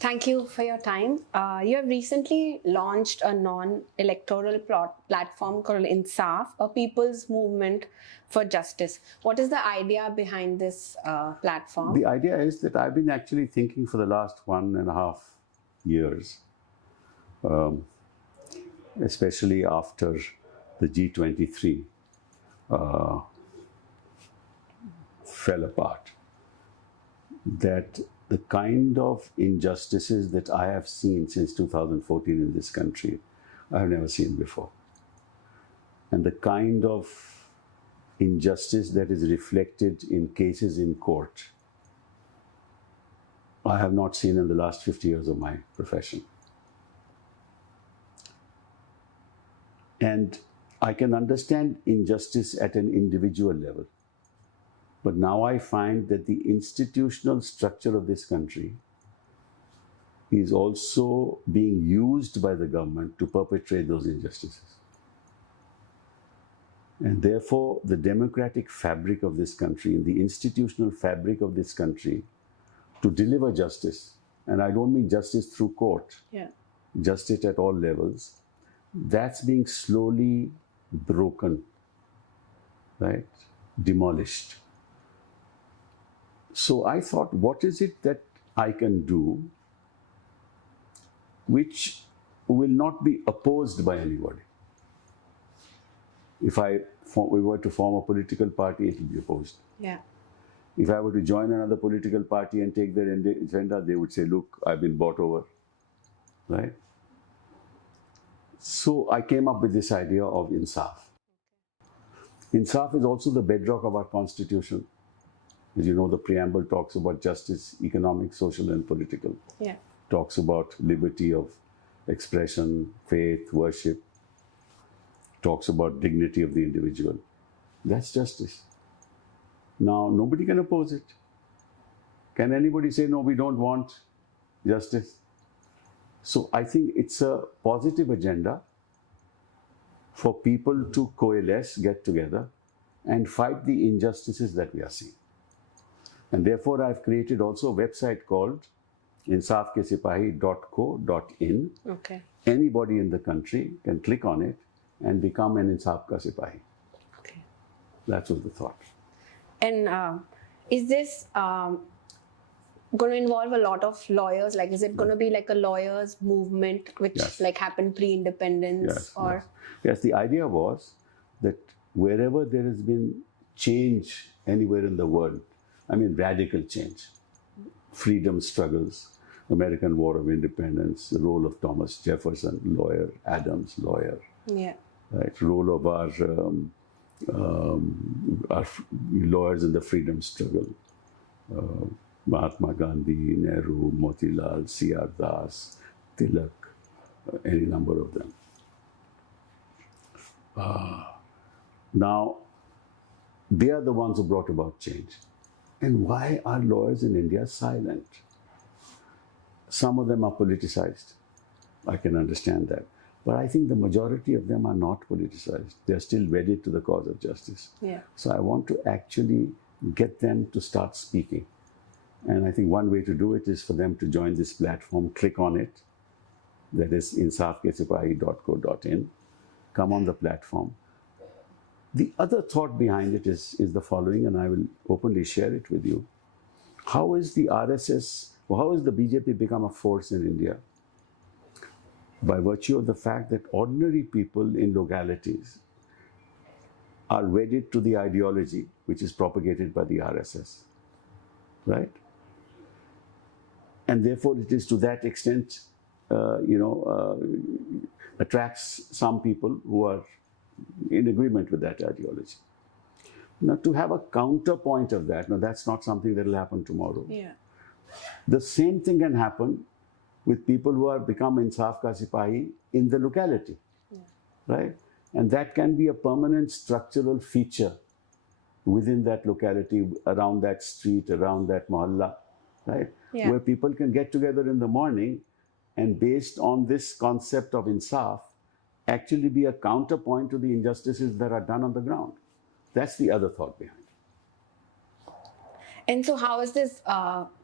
Thank you for your time. You have recently launched a non-electoral platform called INSAF, a people's movement for justice. What is the idea behind this platform? The idea is that I've been actually thinking for the last 1.5 years, especially after the G23 fell apart, that the kind of injustices that I have seen since 2014 in this country, I have never seen before. And the kind of injustice that is reflected in cases in court, I have not seen in the last 50 years of my profession. And I can understand injustice at an individual level. But now I find that the institutional structure of this country is also being used by the government to perpetrate those injustices. And therefore, the democratic fabric of this country and the institutional fabric of this country to deliver justice, and I don't mean justice through court, justice at all levels, that's being slowly broken, right? Demolished. So I thought, what is it that I can do which will not be opposed by anybody? If we were to form a political party, it will be opposed. Yeah. If I were to join another political party and take their agenda, they would say, look, I've been bought over, right? So I came up with this idea of INSAF. INSAF is also the bedrock of our constitution. As you know, the preamble talks about justice, economic, social, and political. Yeah. Talks about liberty of expression, faith, worship. Talks about dignity of the individual. That's justice. Now, nobody can oppose it. Can anybody say, no, we don't want justice? So I think it's a positive agenda for people to coalesce, get together, and fight the injustices that we are seeing. And therefore, I've created also a website called insafkesipahi.co.in. Okay. Anybody in the country can click on it and become an Insaf Ka Sipahi. Okay. That was the thought. And is this going to involve a lot of lawyers? Like, is it going to be like a lawyers' movement, which like happened pre-independence? Yes, the idea was that wherever there has been change anywhere in the world, I mean radical change, freedom struggles, American War of Independence, the role of Thomas Jefferson, lawyer, Adams, lawyer, right, role of our lawyers in the freedom struggle, Mahatma Gandhi, Nehru, Motilal, C.R. Das, Tilak, any number of them. Now, they are the ones who brought about change. And why are lawyers in India silent? Some of them are politicized. I can understand that. But I think the majority of them are not politicized. They are still wedded to the cause of justice. Yeah. So I want to actually get them to start speaking. And I think one way to do it is for them to join this platform, click on it. That is insafkesipahi.co.in. Come on the platform. The other thought behind it is the following, and I will openly share it with you. How is the RSS, or how has the BJP become a force in India? By virtue of the fact that ordinary people in localities are wedded to the ideology which is propagated by the RSS, right? And therefore it is to that extent, attracts some people who are in agreement with that ideology. Now, to have a counterpoint of that, now that's not something that will happen tomorrow. Yeah. The same thing can happen with people who have become Insaf Ka Sipahi in the locality, right? And that can be a permanent structural feature within that locality, around that street, around that mohalla, right? Yeah. Where people can get together in the morning and based on this concept of Insaf, actually be a counterpoint to the injustices that are done on the ground. That's the other thought behind it. And so, how is this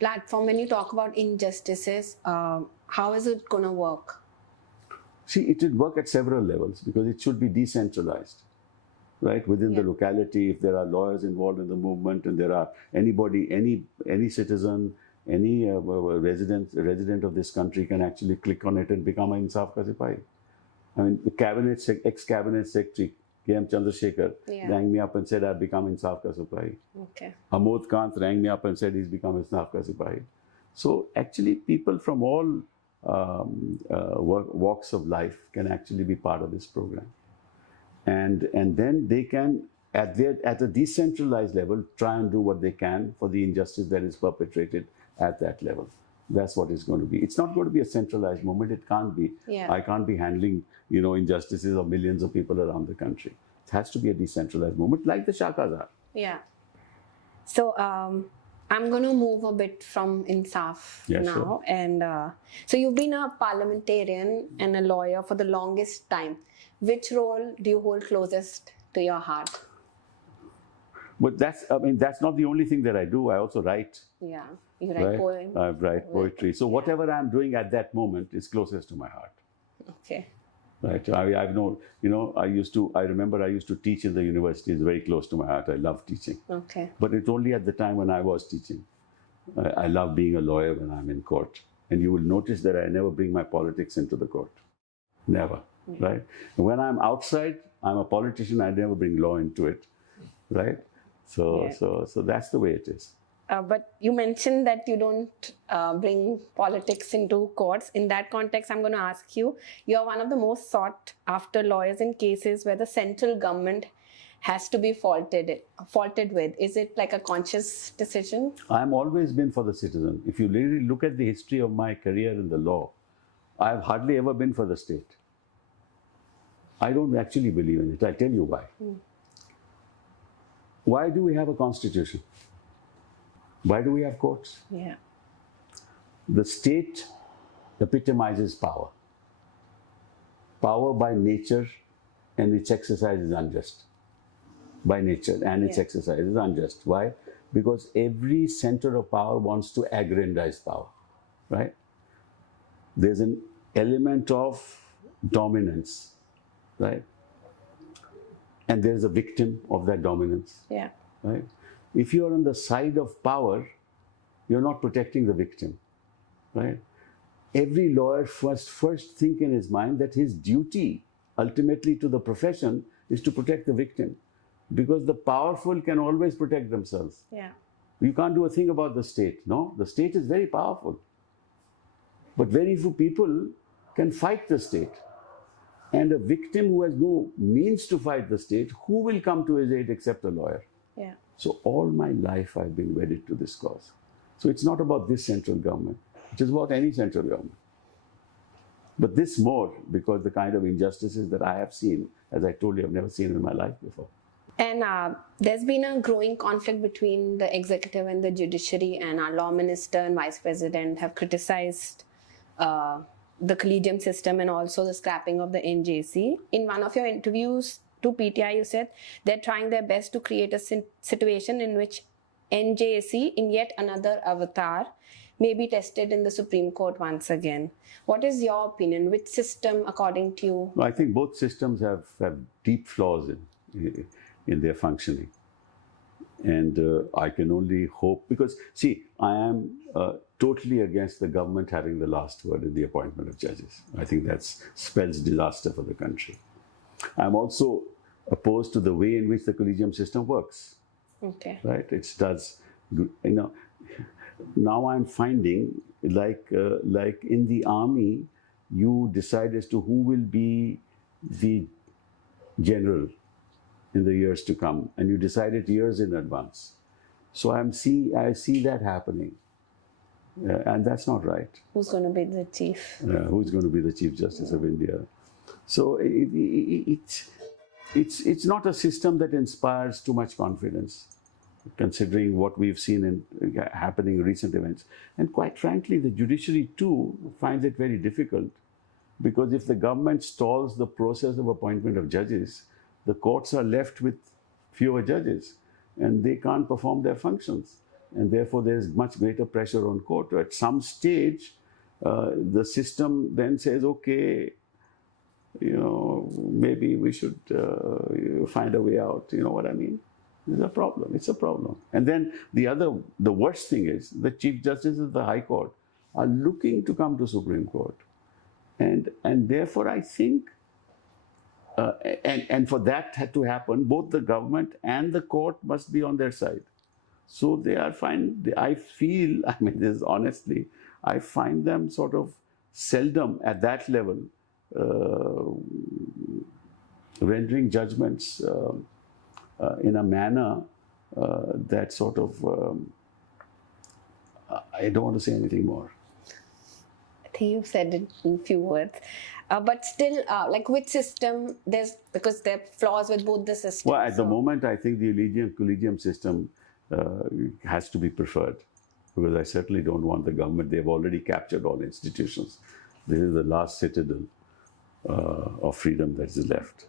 platform, when you talk about injustices, how is it going to work? See, it would work at several levels because it should be decentralized, right? Within the locality, if there are lawyers involved in the movement and there are anybody, any citizen, any resident of this country can actually click on it and become an Insaf ka Sipahi. I mean, the ex-cabinet secretary, K.M. Chandrasekhar, rang me up and said, I've become Insaf ka Sipahi. Okay. Amod Kant rang me up and said he's become Insaf ka Sipahi. So actually, people from all walks of life can actually be part of this program. And then they can, at a decentralized level, try and do what they can for the injustice that is perpetrated at that level. That's what it's going to be. It's not going to be a centralized movement. It can't be. Yeah. I can't be handling, injustices of millions of people around the country. It has to be a decentralized movement like the Shakas are. Yeah. So I'm going to move a bit from Insaf now. Sure. And so you've been a parliamentarian and a lawyer for the longest time. Which role do you hold closest to your heart? But that's not the only thing that I do. I also write. Yeah, you write poems. I write poetry. So whatever I'm doing at that moment is closest to my heart. Okay. Right. I've known, I remember I used to teach in the university. It's very close to my heart. I love teaching. Okay. But it's only at the time when I was teaching. I love being a lawyer when I'm in court. And you will notice that I never bring my politics into the court. Never. Right? And when I'm outside, I'm a politician. I never bring law into it. Right? So that's the way it is. But you mentioned that you don't bring politics into courts. In that context, I'm going to ask you, you're one of the most sought after lawyers in cases where the central government has to be faulted with. Is it like a conscious decision? I've always been for the citizen. If you really look at the history of my career in the law, I've hardly ever been for the state. I don't actually believe in it. I'll tell you why. Why do we have a constitution? Why do we have courts? Yeah. The state epitomizes power. Power by nature and its exercise is unjust. By nature and its exercise is unjust. Why? Because every center of power wants to aggrandize power, right? There's an element of dominance, right? And there's a victim of that dominance. Yeah. Right? If you're on the side of power, you're not protecting the victim, right? Every lawyer first think in his mind that his duty ultimately to the profession is to protect the victim, because the powerful can always protect themselves. Yeah. You can't do a thing about the state, no? The state is very powerful. But very few people can fight the state. And a victim who has no means to fight the state, who will come to his aid except a lawyer? Yeah. So all my life I've been wedded to this cause. So it's not about this central government. It is about any central government. But this more, because the kind of injustices that I have seen, as I told you, I've never seen in my life before. And there's been a growing conflict between the executive and the judiciary, and our law minister and vice president have criticized the collegium system and also the scrapping of the NJC. In one of your interviews to PTI, you said they're trying their best to create a situation in which NJC, in yet another avatar, may be tested in the Supreme Court once again. What is your opinion? Which system, according to you? I think both systems have deep flaws in their functioning. And I can only hope, because, see, I am totally against the government having the last word in the appointment of judges. I think that spells disaster for the country. I'm also opposed to the way in which the collegium system works. Okay. Right? It does, now I'm finding, like in the army, you decide as to who will be the general in the years to come, and you decide it years in advance. So I see that happening, and that's not right. Who's going to be the chief? Who's going to be the Chief Justice of India? So it's not a system that inspires too much confidence, considering what we've seen happening in recent events. And quite frankly, the judiciary too finds it very difficult, because if the government stalls the process of appointment of judges, the courts are left with fewer judges and they can't perform their functions. And therefore, there is much greater pressure on court. At some stage, the system then says, okay, maybe we should find a way out. You know what I mean? It's a problem. It's a problem. And then the worst thing is the Chief Justices of the High Court are looking to come to Supreme Court. And therefore, I think, and for that to happen, both the government and the court must be on their side. So they are fine. I feel, I mean, this is honestly, I find them sort of seldom at that level rendering judgments in a manner that sort of, I don't want to say anything more. I think you've said it in few words. But still, like which system, because there are flaws with both the systems. Well, at the moment, I think the collegium system has to be preferred, because I certainly don't want the government. They've already captured all institutions. This is the last citadel of freedom that is left.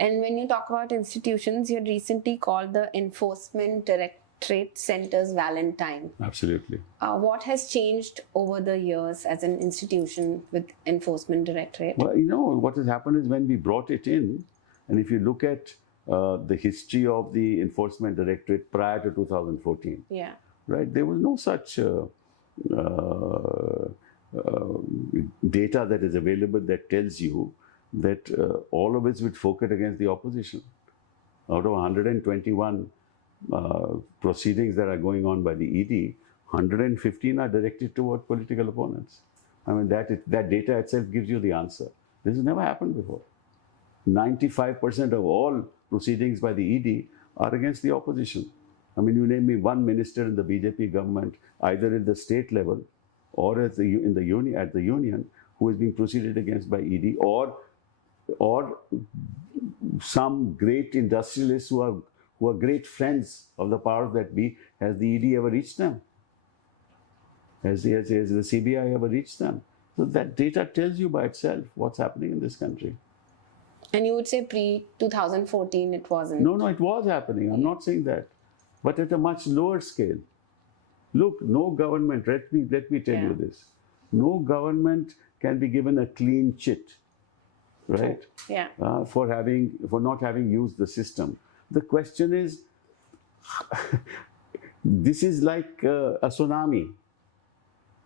And when you talk about institutions, you had recently called the Enforcement Directorate Center's Valentine. Absolutely. What has changed over the years as an institution with Enforcement Directorate? Well, what has happened is when we brought it in, and if you look at the history of the Enforcement Directorate prior to 2014, yeah, right, there was no such data that is available that tells you that all of it would focus against the opposition. Out of 121 proceedings that are going on by the ED, 115 are directed toward political opponents. I mean, that data itself gives you the answer. This has never happened before. 95% of all proceedings by the ED are against the opposition. I mean, you name me one minister in the BJP government, either at the state level or at the union, who is being proceeded against by ED, or some great industrialists who are great friends of the powers that be. Has the ED ever reached them? Has the CBI ever reached them? So that data tells you by itself what's happening in this country. And you would say pre-2014 it wasn't? No, it was happening. I'm not saying that. But at a much lower scale. Look, no government, let me tell you this. No government can be given a clean chit, right? Yeah. For not having used the system. The question is, this is like a tsunami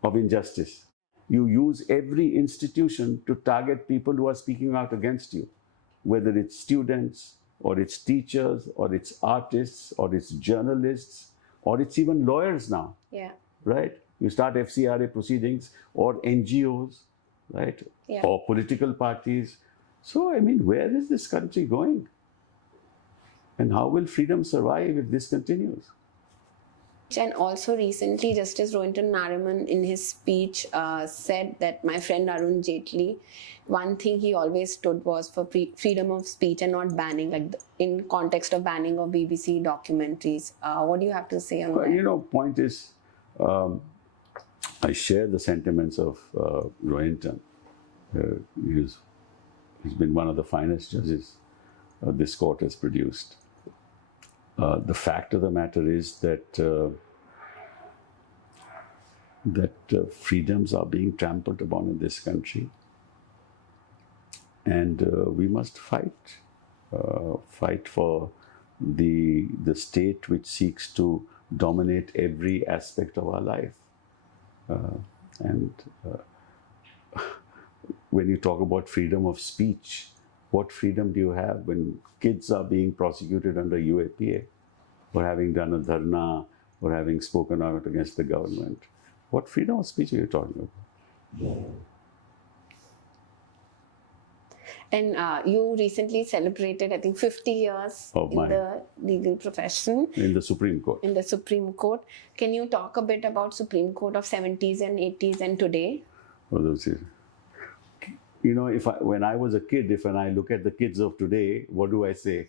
of injustice. You use every institution to target people who are speaking out against you, whether it's students, or it's teachers, or it's artists, or it's journalists, or it's even lawyers now. Yeah. Right? You start FCRA proceedings, or NGOs, right? Yeah. Or political parties. So, I mean, where is this country going? And how will freedom survive if this continues? And also recently, Justice Rohinton Nariman in his speech said that my friend Arun Jaitley, one thing he always stood was for freedom of speech and not banning, like in context of banning of BBC documentaries. What do you have to say on that? Point is, I share the sentiments of Rohinton. He's been one of the finest judges this court has produced. The fact of the matter is that freedoms are being trampled upon in this country, and we must fight for the state which seeks to dominate every aspect of our life. When you talk about freedom of speech, what freedom do you have when kids are being prosecuted under UAPA for having done a dharna or having spoken out against the government? What freedom of speech are you talking about? And you recently celebrated, I think, 50 years in the legal profession. In the Supreme Court. In the Supreme Court. Can you talk a bit about Supreme Court of 70s and 80s and today? When I was a kid, when I look at the kids of today, what do I say?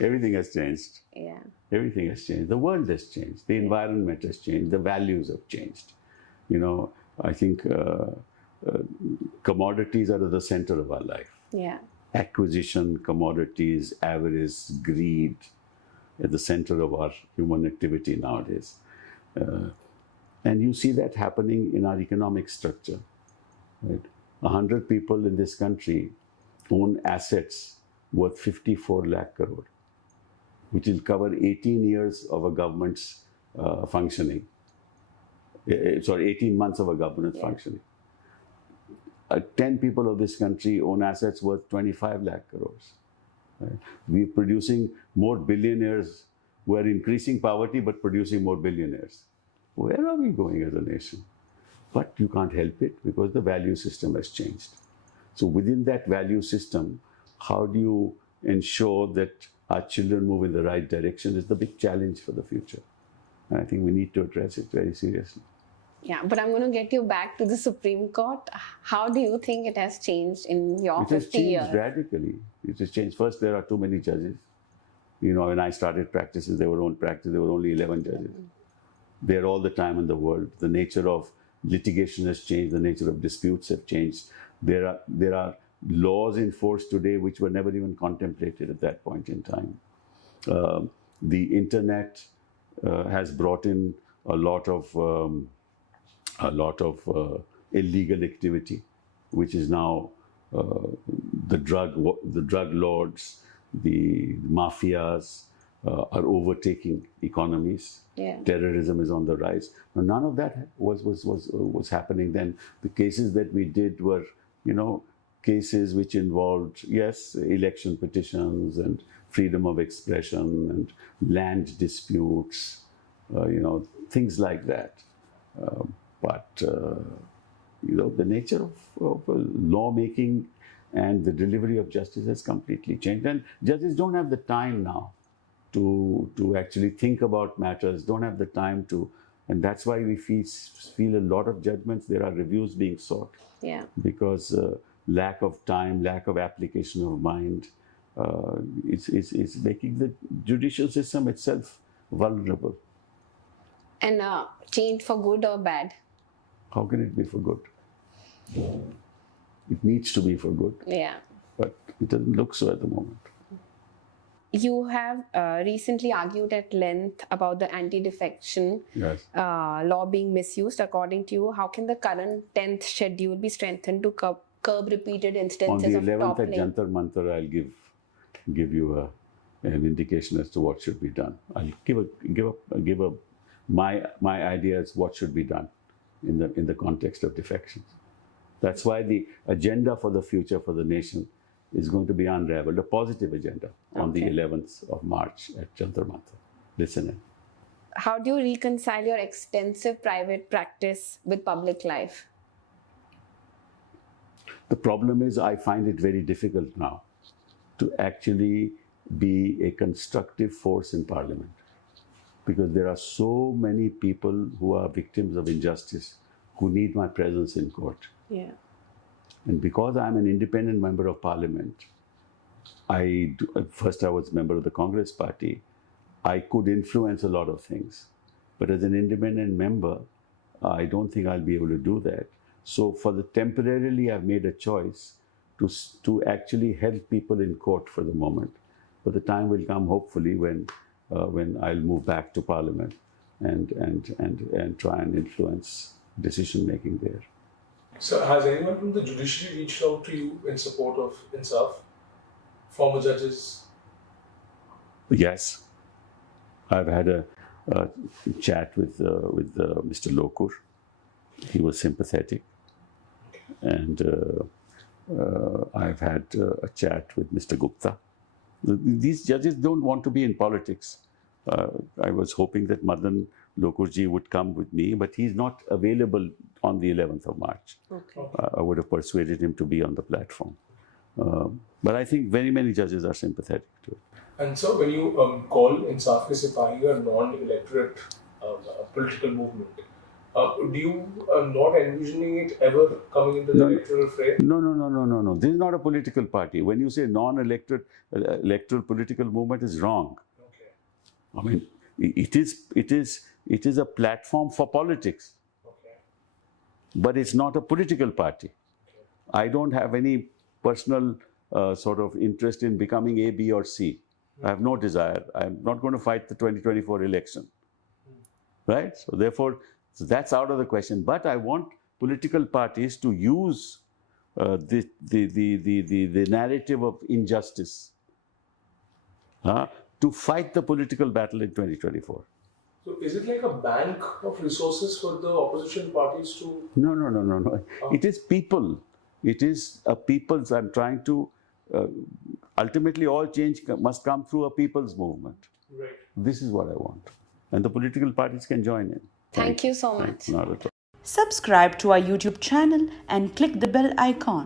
Everything has changed. Yeah. Everything has changed. The world has changed. The environment has changed. The values have changed. I think commodities are at the center of our life. Yeah. Acquisition, commodities, avarice, greed, at the center of our human activity nowadays. And you see that happening in our economic structure. Right? 100 people in this country own assets worth 54 lakh crore, which will cover 18 years of a government's functioning. 18 months of a government functioning. 10 people of this country own assets worth 25 lakh crores. Right? We're producing more billionaires. We're increasing poverty but producing more billionaires. Where are we going as a nation? But you can't help it because the value system has changed. So within that value system, how do you ensure that our children move in the right direction is the big challenge for the future. And I think we need to address it very seriously. Yeah, but I'm going to get you back to the Supreme Court. How do you think it has changed in your 50 years? It has changed radically. It has changed. First, there are too many judges. You know, when I started practices, there were only 11 judges. They're all the time in the world. The nature of litigation has changed. The nature of disputes have changed. There are laws in force today which were never even contemplated at that point in time. The internet has brought in a lot of illegal activity, which is now the drug lords, the mafias are overtaking economies. Yeah. Terrorism is on the rise. Now, none of that was happening then. The cases that we did were, cases which involved, yes, election petitions and freedom of expression and land disputes, things like that. But the nature of lawmaking and the delivery of justice has completely changed. And judges don't have the time now to actually think about matters, don't have the time to, and that's why we feel a lot of judgments. There are reviews being sought. Yeah. Because lack of time, lack of application of mind, it's making the judicial system itself vulnerable. And change for good or bad? How can it be for good? It needs to be for good. Yeah. But it doesn't look so at the moment. You have recently argued at length about the anti-defection law being misused. According to you, how can the current 10th schedule be strengthened to curb repeated instances of toppling? On the 11th at Jantar Mantar, I'll give you an indication as to what should be done. I'll give my ideas what should be done in the context of defections. That's why the agenda for the future for the nation is going to be unraveled, a positive agenda on the 11th of March at Jantar Mantar. Listen in. How do you reconcile your extensive private practice with public life? The problem is I find it very difficult now to actually be a constructive force in Parliament, because there are so many people who are victims of injustice who need my presence in court. Yeah. And because I'm an independent member of Parliament, first I was a member of the Congress Party, I could influence a lot of things. But as an independent member, I don't think I'll be able to do that. So temporarily, I've made a choice to actually help people in court for the moment. But the time will come, hopefully, when I'll move back to Parliament and try and influence decision making there. So, has anyone from the judiciary reached out to you in support of Insaf? Former judges? Yes, I've had a chat with Mr. Lokur. He was sympathetic, and I've had a chat with Mr. Gupta. These judges don't want to be in politics. I was hoping that Madan Lokurji would come with me, but he's not available on the 11th of March. Okay. I would have persuaded him to be on the platform. But I think very many judges are sympathetic to it. And so when you call Insaf Ke Sipahi a non-electorate political movement, do you not envisioning it ever coming into the electoral frame? No. This is not a political party. When you say electoral political movement is wrong. Okay. I mean, it is a platform for politics. Okay. But it's not a political party. Okay. I don't have any personal sort of interest in becoming A, B, or C. I have no desire. I'm not going to fight the 2024 election. right? So therefore, that's out of the question. But I want political parties to use the narrative of injustice to fight the political battle in 2024. So is it like a bank of resources for the opposition parties to? No. It is people. It is a people's. I'm trying to. Ultimately, all change must come through a people's movement. Right. This is what I want, and the political parties can join in. Thank you so much. Not at all. Subscribe to our YouTube channel and click the bell icon.